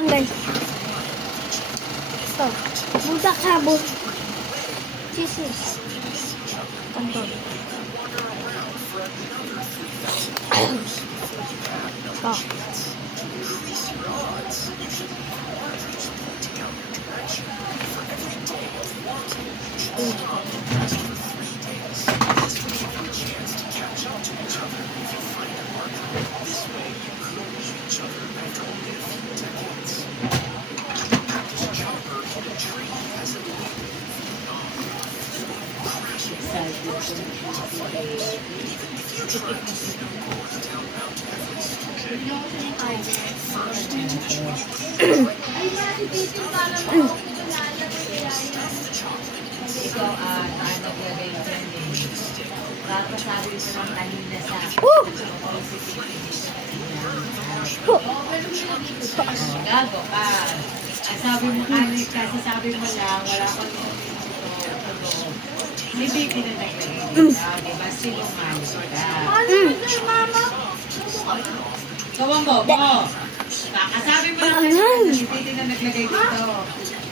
lang guys. Ito. Budak sabon. Sisi. Kanto. Ito. Ikaw, naglagay mo dyan eh. Tapos sabi mo lang kanina sa gago ka. Sabi mo kanina, kasi sabi mo lang, wala kang may baby na naglagay dito. Diba? Sinungaling ka. Mama. Gawang bobo. Kasabi mo lang kanina, may baby na naglagay dito.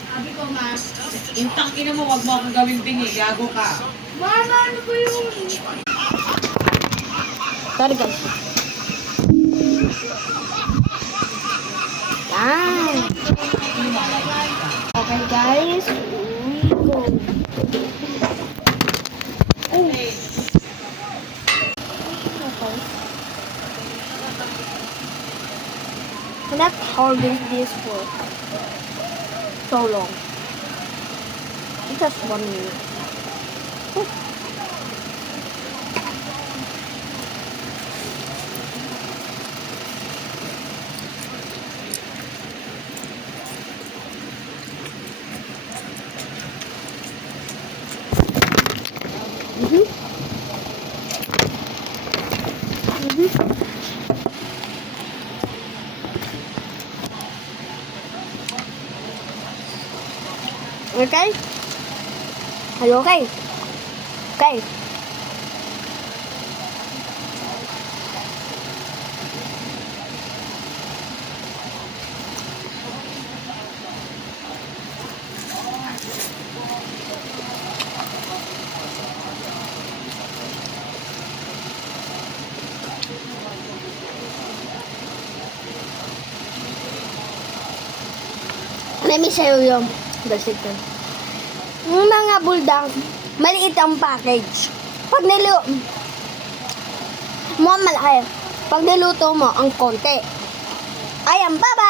Sabi ko ma, yung tangina mo, wag mo akong gawing bingi, gago ka. Mama, ano ba yun? Sorry guys. Yan. Okay guys. We go. Okay. Okay. I'm not holding this for so long. Just 1 minute. Okay? Are you okay? Okay. Let me show you the secret. Yung mga buldang, maliit ang package. Pag niluto mo, malaki. Pag niluto mo, ang konti. Ayan, bye-bye!